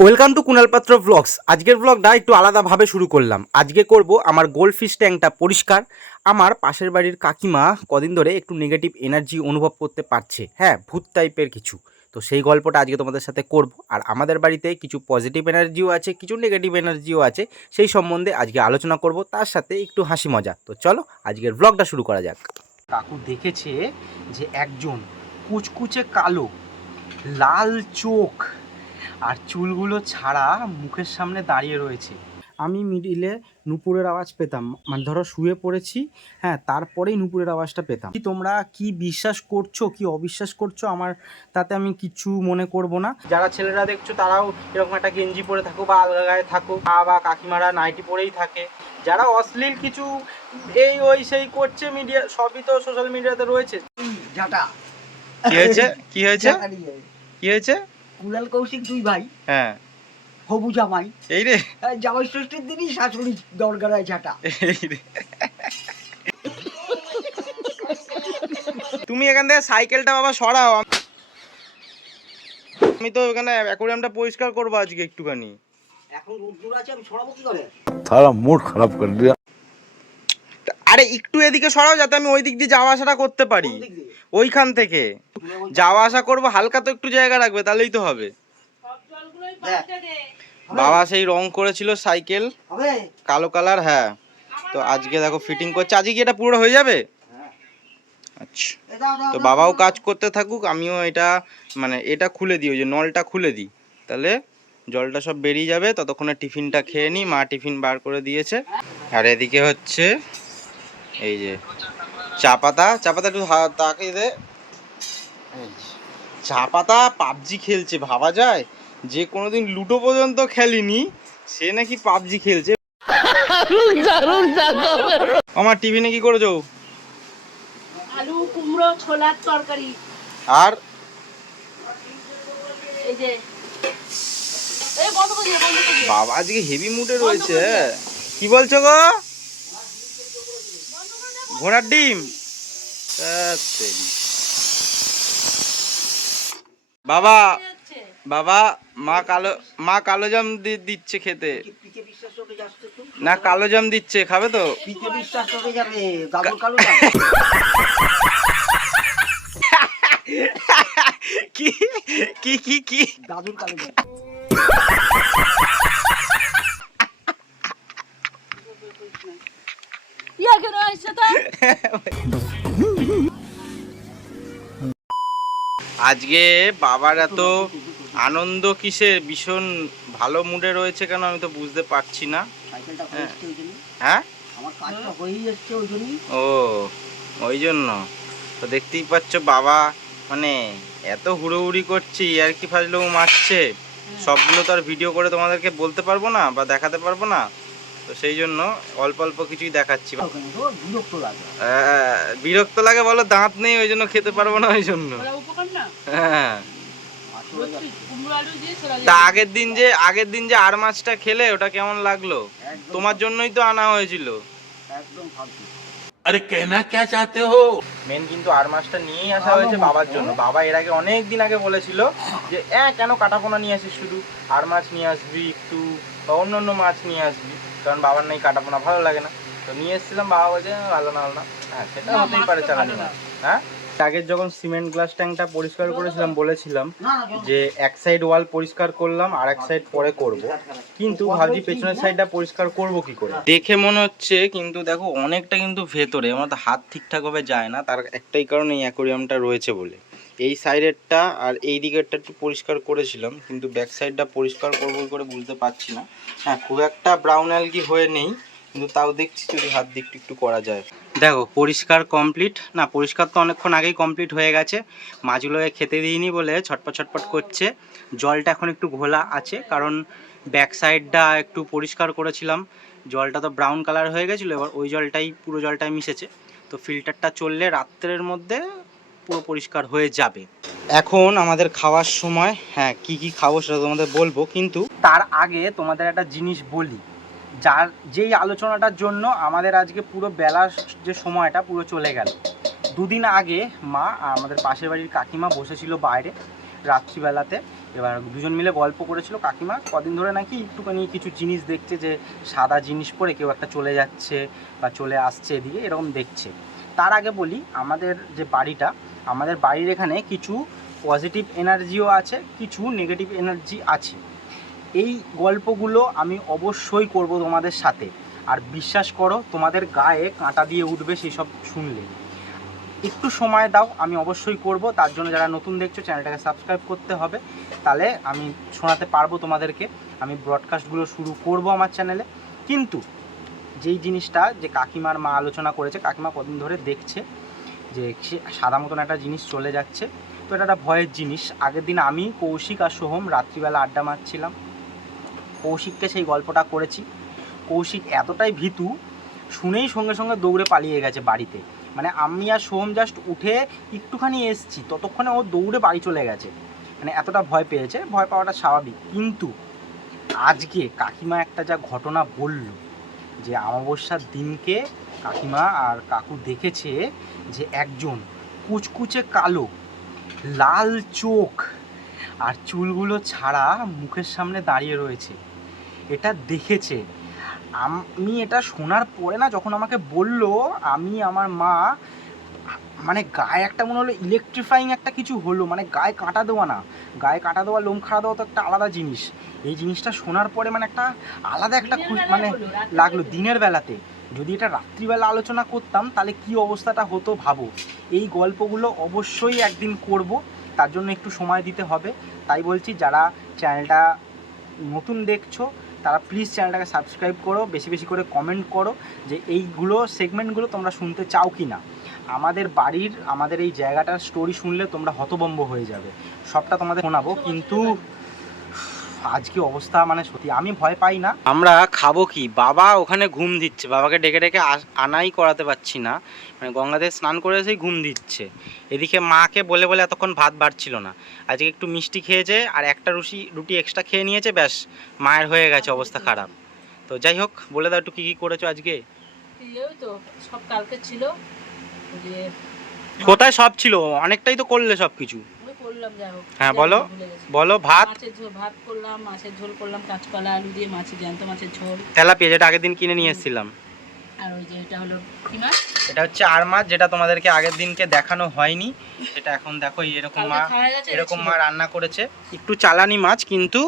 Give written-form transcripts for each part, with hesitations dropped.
Welcome to Kunal পাত্র blogs. আজকের ব্লগটা একটু আলাদাভাবে শুরু করলাম। আজকে করব আমার গোল্ড ফিশ ট্যাঙ্কটা পরিষ্কার। আমার পাশের বাড়ির কাকিমা কদিন ধরে একটু নেগেটিভ এনার্জি অনুভব করতে পারছে, হ্যাঁ ভূত টাইপের কিছু। তো সেই গল্পটা আজকে তোমাদের সাথে করব। আর আমাদের বাড়িতে কিছু পজিটিভ এনার্জিও আছে, কিছু নেগেটিভ এনার্জিও আছে, সেই সম্বন্ধে আজকে আলোচনা করব, তার সাথে একটু হাসি মজা। তো চলো আজকের ব্লগটা শুরু করা যাক। কাকু দেখেছে যে একজন কুচকুচে কালো, লাল চোখ আর চুলগুলো ছাড়া মুখের সামনে দাঁড়িয়ে রয়েছে। আমি মিডিলে নুপুরের আওয়াজ পেতাম, মানে ধরো শুয়ে পড়েছি, হ্যাঁ তারপরেই নুপুরের আওয়াজটা পেতাম। কি তোমরা কি বিশ্বাস করছো কি অবিশ্বাস করছো আমার তাতে আমি কিছু মনে করব না। যারা ছেলেরা দেখছো তারাও এরকম একটা গেঞ্জি পরে থাকো বা আলগা গায়ে থাকো, মা বা কাকিমারা নাইটি পরেই থাকে। যারা অশ্লীল কিছু এই ওই সেই করছে, মিডিয়া সবই তো সোশ্যাল মিডিয়াতে রয়েছে। কি হয়েছে কি হয়েছে কি হয়েছে? কুণাল কৌশিক দুই ভাই, হ্যাঁ হবু জামাই, এই রে জামাই ষষ্ঠীর দিনই শাশুড়ি দরগারায় ঝাঁটা। তুমি এখান থেকে সাইকেলটা বাবা সরাও, আমি তো এখানে অ্যাকোয়ারিয়ামটা পরিষ্কার করবো আজকে একটুখানি। এখন রোদ্দুর আছে, আমি ছড়াবো কি করে? सारा मूड खराब कर दिया। আরে একটু এদিকে সরাও যাতে আমি ওই দিক দিয়ে যাওয়া আসাটা করতে পারি। কোন দিক দিয়ে? ওইখান থেকে যাওয়া আসা করবো, হালকা তো একটু জায়গা রাখবে, তাহলেই তো হবে। দেখ, বাবা সেই রং করেছিল সাইকেল হবে? কালো কালার, হ্যাঁ তো আজকে দেখো ফিটিং করছে। আজকে কি এটা পুরো হয়ে যাবে? আচ্ছা, এ দাও, দাও, তো দাও, বাবাও দাও। কাজ করতে থাকুক, আমিও এটা মানে এটা খুলে দিই, ওই যে নলটা খুলে দিই, তাহলে জলটা সব বেরিয়ে যাবে। ততক্ষণে টিফিনটা খেয়ে নিই, মা টিফিন বার করে দিয়েছে। আর এদিকে হচ্ছে এই যে চা পাতা, চা পাতা একটু তাকে দে। এই যে, চা পাতা পাবজি খেলছে, ভাবা যায় যে কোনোদিন লুডো পর্যন্ত খেলিনি সে নাকি পাবজি খেলছে। আমার টিফিনে কি করেছো? আলু কুমড়ো ছোলার তরকারি। আর এই যে এই বন্ধ করে দিয়ে বন্ধ করে দিয়ে বাবা আজকে হেভি মুডে রয়েছে। কি বলছো গো? ঘোড়ার ডিম? বাবা যাচ্ছে। বাবা মা কালো জাম দিচ্ছে খেতে। পিকে বিশ্বাস হতে যাচ্ছে একটু। না কালো জাম দিচ্ছে, খাবে তো? পিকে বিশ্বাস হতে যাবে, গাজর কালো যাবে। কি কি কি কি গাজর কালো যাবে। ইয়া কেন আসছে তা? আজকে বাবার এত আনন্দ কিসের, ভীষণ ভালো মুডে রয়েছে কেন আমি তো বুঝতে পারছি না। সাইকেলটা হয়ে এসছে ওই জন্য, হ্যাঁ আমার কাজটা হয়েই এসছে ওই জন্যই। ও ওই জন্য তো দেখতেই পাচ্ছ বাবা মানে এত হুড়োহুড়ি করছি আর কি ফাজলেও মারছে। সবগুলো তো আর ভিডিও করে তোমাদেরকে বলতে পারবো না বা দেখাতে পারবো না, তো সেই জন্য অল্প অল্প কিছুই দেখাচ্ছি। ওখানে তো বিরক্ত লাগে। বিরক্ত লাগে বলো, দাঁত নেই ওই জন্য খেতে পারবো না ওই জন্য। ওরা উপকার না। হ্যাঁ আসলে সত্যি কুমড়ো আলু দিয়ে ছোলা তা দিয়ে। আগের দিন যে আর মাছটা খেলে ওটা কেমন লাগলো? একদম তোমার জন্যই তো আনা হয়েছিল। একদম ফালতু। अरे कहना क्या चाहते हो? মেন কিন্তু আর মাছটা নিয়েই আসা হয়েছে বাবার জন্য। বাবা এর আগে অনেক দিন আগে বলেছিল যে কেন কাটাপোনা নিয়ে আসিস, শুধু আর মাছ নিয়ে আসবি একটু বা অন্য অন্য মাছ নিয়ে আসবি, কারণ বাবার নাই কাটাপোনা ভালো লাগে না। তো নিয়ে এসেছিলাম, বাবা বলছে ভালো না হ্যাঁ সেটা না, হতেই মাছ পারে তো চালানি ভালো মাছ। না। হ্যাঁ আগের যখন সিমেন্ট গ্লাস ট্যাঙ্কটা পরিষ্কার করেছিলাম বলেছিলাম না না জল- যে এক সাইড ওয়াল পরিষ্কার করলাম আর এক সাইড পরে করব, কিন্তু ভাবছি পেছনের সাইডটা পরিষ্কার করব কি করে। দেখে মনে হচ্ছে কিন্তু দেখো অনেকটা কিন্তু ভেতরে, আমার তো হাত ঠিকঠাকভাবে যায় না, তার একটাই কারণ এই অ্যাকোয়ারিয়ামটা রয়েছে বলে। এই সাইডেরটা আর এই দিকেরটা একটু পরিষ্কার করেছিলাম, কিন্তু ব্যাক সাইডটা পরিষ্কার করবো করে বুঝতে পারছি না। হ্যাঁ খুব একটা ব্রাউন অ্যালগি হয়ে নেই, কিন্তু তাও দেখছি যদি হাত দিয়ে একটু করা যায়। দেখো পরিষ্কার কমপ্লিট, না পরিষ্কার তো অনেকক্ষণ আগেই কমপ্লিট হয়ে গেছে। মাছগুলোকে খেতে দিইনি বলে ছটপট ছটপট করছে। জলটা এখন একটু ঘোলা আছে, কারণ ব্যাক সাইডটা একটু পরিষ্কার করেছিলাম, জলটা তো ব্রাউন কালার হয়ে গেছিলো, এবার ওই জলটাই পুরো জলটাই মিশেছে। তো ফিল্টারটা চললে রাত্রের মধ্যে পুরো পরিষ্কার হয়ে যাবে। এখন আমাদের খাওয়ার সময়, হ্যাঁ কি কি খাবো সেটা তোমাদের বলবো, কিন্তু তার আগে তোমাদের একটা জিনিস বলি। যেই আলোচনাটার জন্য আমাদের আজকে পুরো বেলার যে সময়টা পুরো চলে গেল। দুদিন আগে মা আমাদের পাশের বাড়ির কাকিমা বসেছিল বাইরে, রাত্রিবেলাতে। এবার দুজন মিলে গল্প করেছিল কাকিমা কদিন ধরে নাকি একটুখানি কিছু জিনিস দেখছে, যে সাদা জিনিস পরে কেউ একটা চলে যাচ্ছে বা চলে আসছে এদিকে, এরকম দেখছে। তার আগে বলি, আমাদের যে বাড়িটা, আমাদের বাড়ির এখানে কিছু পজিটিভ এনার্জিও আছে, কিছু নেগেটিভ এনার্জি আছে। এই গল্পগুলো আমি অবশ্যই করব তোমাদের সাথে, আর বিশ্বাস করো তোমাদের গায়ে কাঁটা দিয়ে উঠবে সেই সব শুনলে। একটু সময় দাও, আমি অবশ্যই করব। তার জন্য যারা নতুন দেখছো চ্যানেলটাকে সাবস্ক্রাইব করতে হবে, তাহলে আমি শোনাতে পারবো তোমাদেরকে। আমি ব্রডকাস্টগুলো শুরু করব আমার চ্যানেলে। কিন্তু যেই জিনিসটা যে কাকিমার মা আলোচনা করেছে, কাকিমা কদিন ধরে দেখছে যে সাদা মতন একটা জিনিস চলে যাচ্ছে, তো এটা একটা ভয়ের জিনিস। আগের দিন আমি, কৌশিক আর সোহম রাত্রিবেলা আড্ডা মারছিলাম, কৌশিককে সেই গল্পটা করেছি। কৌশিক এতটাই ভীতু, শুনেই সঙ্গে সঙ্গে দৌড়ে পালিয়ে গেছে বাড়িতে। মানে আমি আর সোহম জাস্ট উঠে একটুখানি এসছি, ততক্ষণে ও দৌড়ে বাড়ি চলে গেছে। মানে এতটা ভয় পেয়েছে, ভয় পাওয়াটা স্বাভাবিক। কিন্তু আজকে কাকিমা একটা যা ঘটনা বলল, যে অমাবস্যার দিনকে কাকিমা আর কাকু দেখেছে যে একজন কুচকুচে কালো, লাল চোখ আর চুলগুলো ছাড়া মুখের সামনে দাঁড়িয়ে রয়েছে, এটা দেখেছে। আমি এটা শোনার পরে না, যখন আমাকে বলল, আমি আমার মা মানে গায়ে একটা মনে হলো ইলেকট্রিফাইং একটা কিছু হলো। মানে গায়ে কাঁটা দেওয়া না, গায়ে কাঁটা দেওয়া, লোম খাড়া দেওয়া তো একটা আলাদা জিনিস। এই জিনিসটা শোনার পরে মানে একটা আলাদা একটা মানে লাগলো দিনের বেলাতে। যদি এটা রাত্রিবেলা আলোচনা করতাম তাহলে কি অবস্থাটা হতো ভাবো। এই গল্পগুলো অবশ্যই একদিন করব, তার জন্য একটু সময় দিতে হবে। তাই বলছি, যারা চ্যানেলটা নতুন দেখছো তারা প্লিজ চ্যানেলটাকে সাবস্ক্রাইব করো, বেশি বেশি করে কমেন্ট করো যে এইগুলো সেগমেন্টগুলো তোমরা শুনতে চাও কি না। আমাদের বাড়ির, আমাদের এই জায়গাটার স্টোরি শুনলে তোমরা হতভম্ব হয়ে যাবে। সবটা তোমাদের শোনাবো, কিন্তু আজকে অবস্থা মানে সত্যি আমি ভয় পাই না। আমরা খাবো কি, বাবা ওখানে ঘুম দিচ্ছে, বাবাকে ডেকে ডেকে আনাই করাতে পারছি না, মানে গঙ্গাতে স্নান করে এসেই ঘুম দিচ্ছে। এদিকে মাকে বলে বলে এতক্ষণ ভাত বাড়ছিল না, আজকে একটু মিষ্টি খেয়েছে আর একটা রুটি এক্সট্রা খেয়ে নিয়েছে, ব্যাস মায়ের হয়ে গেছে অবস্থা খারাপ। তো যাই হোক, বলে দাও একটু কী কী করেছো আজকে। এই তো সব কালকে ছিল, যে কোথায় সব ছিল, অনেকটাই তো করলে সব কিছু। ওই করলাম, যাই হোক। হ্যাঁ বলো বলো। ভাত, মাছের ঝোল, ভাত করলাম, মাছের ঝোল করলাম, কাঁচকলা আলু দিয়ে মাছের জ্যান্ত মাছের ঝোল, তেলাপিয়া যেটা আগের দিন কিনে নিয়ে এসেছিলাম। আর ওই যে এটা হলো কি মাছ, এটা হচ্ছে আর মাছ, যেটা তোমাদেরকে আগের দিনকে দেখানো হয়নি। সেটা এখন দেখো এরকম মা, কালকে খাওয়া গেছে, এরকম মা রান্না করেছে। একটু চালানি মাছ, কিন্তু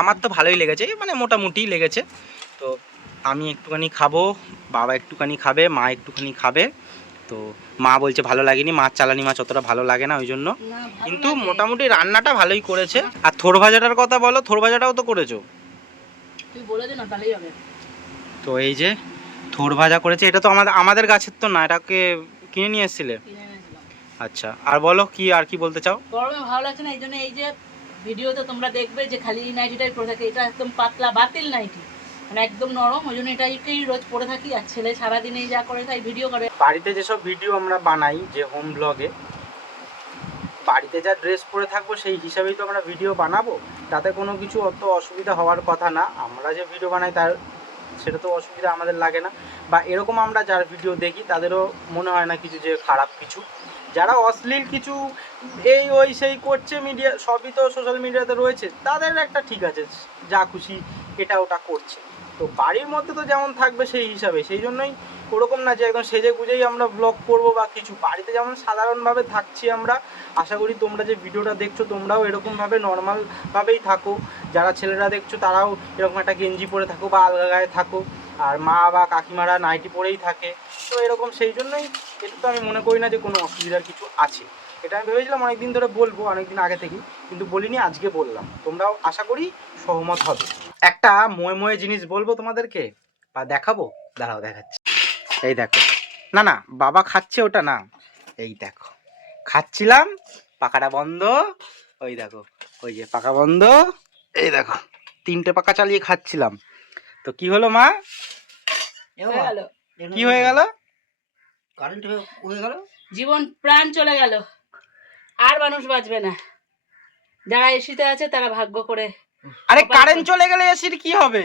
আমার তো ভালোই লেগেছে, মানে মোটামুটি লেগেছে। তো আমি একটুখানি খাবো, বাবা একটুখানি খাবে, মা একটুখানি খাবে। তো মা বলছে ভালো লাগেনি, মাছ চালানি মাছ অতটা ভালো লাগে না, ওই জন্য। না ভালো কিন্তু লাগে। মোটামুটি রান্নাটা ভালোই করেছে। আর থোর ভাজাটার কথা বলো, থোর ভাজাটাও তো করেছো। তুই বলে দে না, তাহলেই হবে। তো এই যে থোর ভাজা করেছে, এটা তো আমাদের গাছের তো না, এটাকে কিনে নিয়ে এসেছিলে। কিনে এনেছিলাম। আচ্ছা, আর বলো কি, আর কি বলতে চাও। গরমে ভালো লাগছে না, এই জন্য এই যে ভিডিওতে তোমরা দেখবে যে খালি এই নাইটিটাই পরে থাকে, এটা একদম পাতলা বাতিল নাইটি, মানে একদম নরম, ওই জন্য এটাই রোজ পরে থাকি। আর ছেলে সারাদিনে যা করে তাই ভিডিও করে। বাড়িতে যেসব ভিডিও আমরা বানাই, যে হোম ব্লগে, বাড়িতে যা ড্রেস পরে থাকবো সেই হিসাবেই তো আমরা ভিডিও বানাবো, তাতে কোনো কিছু অত অসুবিধা হওয়ার কথা না। আমরা যে ভিডিও বানাই তার সেটা তো অসুবিধা আমাদের লাগে না, বা এরকম আমরা যার ভিডিও দেখি তাদেরও মনে হয় না কিছু যে খারাপ কিছু। যারা অশ্লীল কিছু এই ওই সেই করছে, মিডিয়া সবই তো সোশ্যাল মিডিয়াতে রয়েছে, তাদের একটা ঠিক আছে, যা খুশি এটা ওটা করছে। তো বাড়ির মধ্যে তো যেমন থাকবে সেই হিসাবে, সেই জন্যই ওরকম না যে একদম সেজে গুজেই আমরা ব্লগ করবো বা কিছু। বাড়িতে যেমন সাধারণভাবে থাকছি আমরা, আশা করি তোমরা যে ভিডিওটা দেখছো তোমরাও এরকমভাবে নর্মালভাবেই থাকো। যারা ছেলেরা দেখছো তারাও এরকম একটা গেঞ্জি পরে থাকো বা আলগা গায়ে থাকো, আর মা বা কাকিমারা নাইটি পরেই থাকে। তো এরকম, সেই জন্যই এটা তো আমি মনে করি না যে কোনো অসুবিধার কিছু আছে। এটা আমি ভেবেছিলাম অনেকদিন ধরে বলবো, অনেকদিন আগে থেকেই, কিন্তু বলিনি, আজকে বললাম। তোমরাও আশা করি সহমত হবে। একটা ময়ে জিনিস বলবো তোমাদেরকে বা দেখাবো, দাঁড়াও দেখাচ্ছি। এই দেখো, না না বাবা খাচ্ছে ওটা না, এই দেখো খাচ্ছিলাম, পাখাটা বন্ধ, ওই দেখো, ওই যে পাখা বন্ধ, এই দেখো 3টে পাখা চালিয়ে খাচ্ছিলাম। তো কি হলো মা, হয়ে গেল, কি হয়ে গেল, কারেন্ট হয়ে গেল, জীবন প্রাণ চলে গেল, আর মানুষ বাঁচবে না। যারা এসিতে আছে তারা ভাগ্য করে। আরে কারেন্ট চলে গেলে এসির কি হবে,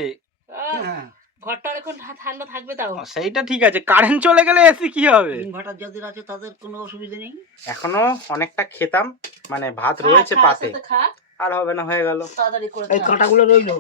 আহ, হ্যাঁ ঘরটা এখন ঠান্ডা থাকবে তাও। সেইটা ঠিক আছে, কারেন্ট চলে গেলে এসি কি হবে? ইনভার্টার যাদের আছে তাদের কোনো অসুবিধা নেই। এখনো অনেকটা খেতাম, মানে ভাত খা, রয়েছে খা, পাতে, আস্তে আস্তে খা, আর হবে না, হয়ে গেল। তাড়াতাড়ি করে এই খা। কাঁটাগুলো রইলো।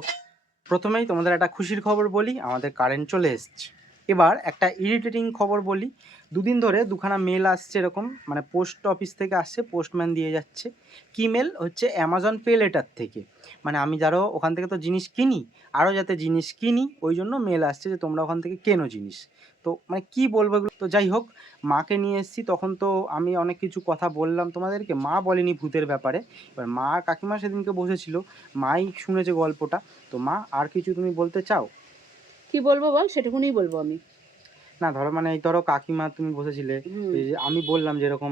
প্রথমেই তোমাদের একটা খুশির খবর বলি, আমাদের কারেন্ট চলে এসছে। এবার একটা ইরিটেটিং খবর বলি, দুদিন ধরে দুখানা মেল আসছে এরকম, মানে পোস্ট অফিস থেকে আসছে, পোস্টম্যান দিয়ে যাচ্ছে। কি মেল হচ্ছে? অ্যামাজন পে লেটার থেকে, মানে আমি যারও ওখান থেকে তো জিনিস কিনি, আরও যাতে জিনিস কিনি ওই জন্য মেল আসছে যে তোমরা ওখান থেকে কেনো জিনিস। তো মানে কি বলবো এগুলো, তো যাই হোক, মাকে নিয়ে এসেছি, তখন তো আমি অনেক কিছু কথা বললাম তোমাদেরকে, মা বলেনি ভূতের ব্যাপারে। এবার মা আর কাকিমা সেদিনকে বসেছিল, মাই শুনেছে গল্পটা। তো মা, আর কিছু তুমি বলতে চাও? কি বলবো বল, সেটুকুনি বলবো আমি। না ধরো, মানে এই ধরো কাকিমা তুমি বসেছিলে, এই যে আমি বললাম যেরকম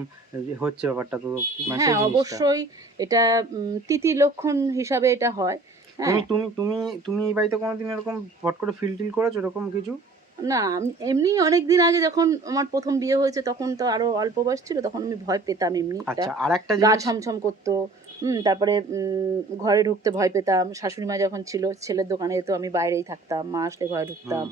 হচ্ছে ব্যাপারটা, তো মানে হ্যাঁ সেই জিনিসটা অবশ্যই, এটা তিথি লক্ষণ হিসাবে এটা হয়। তুমি হ্যাঁ, তুমি তুমি তুমি এই বাড়িতে কোনোদিন এরকম ফট করে ফিল টিল করেছো এরকম কিছু? না এমনি অনেক দিন আগে যখন আমার প্রথম বিয়ে হয়েছে তখন তো আরো অল্প বয়স ছিল, তখন আমি ভয় পেতাম এমনি, আচ্ছা, আর একটা গা জিনিস, ছমছম করতো। তারপরে ঘরে ঢুকতে ভয় পেতাম, শাশুড়ি মা যখন ছিল ছেলের দোকানে তো আমি বাইরেই থাকতাম, মা আসলে ঘরে ঢুকতাম,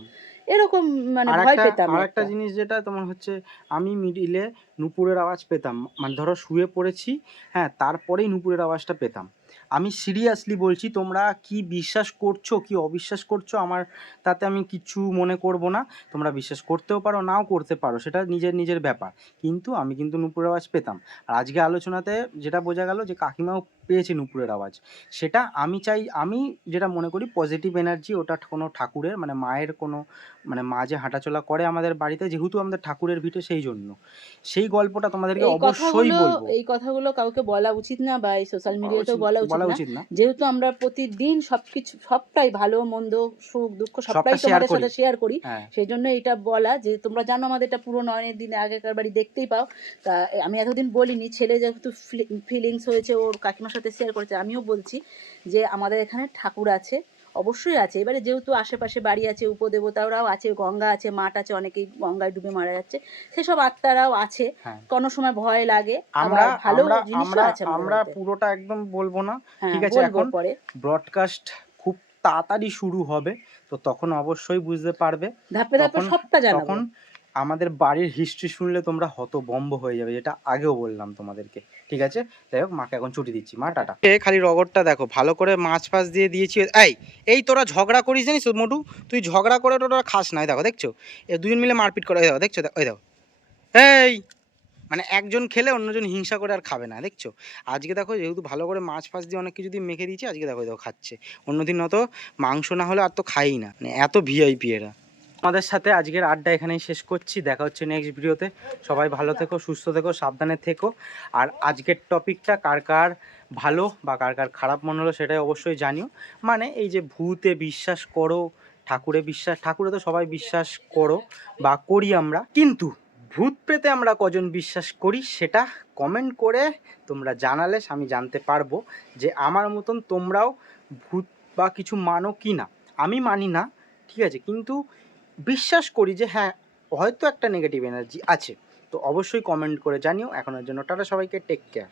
এরকম মানে আর ভয় একটা পেতাম আর একটা একটা। জিনিস যেটা তোমার হচ্ছে, আমি মিডিলে নুপুরের আওয়াজ পেতাম, মানে ধরো শুয়ে পড়েছি, হ্যাঁ, তারপরেই নুপুরের আওয়াজটা পেতাম। আমি সিরিয়াসলি বলছি, তোমরা কি বিশ্বাস করছো কি অবিশ্বাস করছো আমার তাতে আমি কিছু মনে করব না, তোমরা বিশ্বাস করতেও পারো নাও করতে পারো, সেটা নিজের নিজের ব্যাপার, কিন্তু আমি কিন্তু নুপুরের আওয়াজ পেতাম। আর আজকে আলোচনাতে যেটা বোঝা গেল যে কাকিমাও পেয়েছে নুপুরের আওয়াজ, সেটা আমি চাই, আমি যেটা মনে করি পজিটিভ এনার্জি, ওটা কোনো ঠাকুরের, মানে মায়ের কোনো, মানে মা যে হাঁটাচলা করে আমাদের বাড়িতে, যেহেতু আমাদের ঠাকুরের ভিটে, সেই জন্য সেই গল্পটা তোমাদেরকে এই অবশ্যই কথাগুলো বলবো। এই কথাগুলো কাউকে বলা উচিত না, বা এই সোশ্যাল মিডিয়াতেও বলা উচিত বলা না। উচিত না, যেহেতু আমরা প্রতিদিন সবকিছু, সবটাই ভালো মন্দ সুখ দুঃখ সবটা সবটাই শেয়ার তোমাদের করি। সাথে শেয়ার করি, হ্যাঁ, সেই জন্য এটা বলা যে তোমরা জানো আমাদের এটা পুরো নয়নের দিনে আগেকার বাড়ি দেখতেই পাও। তা আমি এতদিন বলিনি, ছেলে যেহেতু ফিলিংস হয়েছে, ওর কাকিমার সাথে শেয়ার করেছে, আমিও বলছি যে আমাদের এখানে ঠাকুর আছে, অবশ্যই আছে। এবারে যেহেতু আশেপাশে বাড়ি আছে, উপদেবতারাও আছে, গঙ্গা আছে, মাঠ আছে, অনেকেই গঙ্গায় ডুবে মারা যাচ্ছে, সেসব আত্মারাও আছে। হ্যাঁ, কোনো সময় ভয় লাগে, আমরা আবার ভালো আমরা জিনিসও আমরা আছে আমাদের আমরা বাড়িতে। পুরোটা একদম বলবো না, হ্যাঁ ঠিক আছে? বলবো এখন পরে। ব্রডকাস্ট খুব তাড়াতাড়ি শুরু হবে, তো তখন অবশ্যই বুঝতে পারবে। ধাপে ধাপে তখন সবটা জানাবো। তখন আমাদের বাড়ির হিস্ট্রি শুনলে তোমরা হতভম্ব হয়ে যাবে, যেটা আগেও বললাম তোমাদেরকে, ঠিক আছে? যাই হোক, মাকে এখন ছুটি দিচ্ছি, মা টাটা। খালি রগরটা দেখো, ভালো করে মাছ ফাছ দিয়ে দিয়েছি। এই তোরা ঝগড়া করিস জানিস তো মোটু, তুই ঝগড়া করে তোরা খাস না, দেখো দেখছো, এ দুজন মিলে মারপিট করে, দেখো দেখছো, ওই দেখো, এই মানে একজন খেলে অন্যজন হিংসা করে আর খাবে না, দেখছো? আজকে দেখো, যেহেতু ভালো করে মাছ ফাছ দিয়ে অনেক কিছু দিয়ে মেখে দিয়েছি, আজকে দেখো দেখো খাচ্ছে, অন্যদিন অত মাংস না হলে আর তো খাই না, মানে এত ভিআইপি এরা। আমাদের সাথে আজকের আড্ডা এখানেই শেষ করছি, দেখা হচ্ছে নেক্সট ভিডিওতে। সবাই ভালো থেকো, সুস্থ থেকো, সাবধানে থেকো। আর আজকের টপিকটা কার কার ভালো বা কার কার খারাপ মনে হলো সেটাই অবশ্যই জানিও। মানে এই যে ভূতে বিশ্বাস করো, ঠাকুরে বিশ্বাস, ঠাকুরে তো সবাই বিশ্বাস করো বা করি আমরা, কিন্তু ভূত প্রেতে আমরা কজন বিশ্বাস করি সেটা কমেন্ট করে তোমরা জানালে আমি জানতে পারবো যে আমার মতন তোমরাও ভূত বা কিছু মানো কি না। আমি মানি না, ঠিক আছে, কিন্তু বিশ্বাস করি যে হ্যাঁ, হয়তো একটা নেগেটিভ এনার্জি আছে। তো অবশ্যই কমেন্ট করে জানিও। এখনের জন্য টাটা সবাইকে, টেক কেয়ার।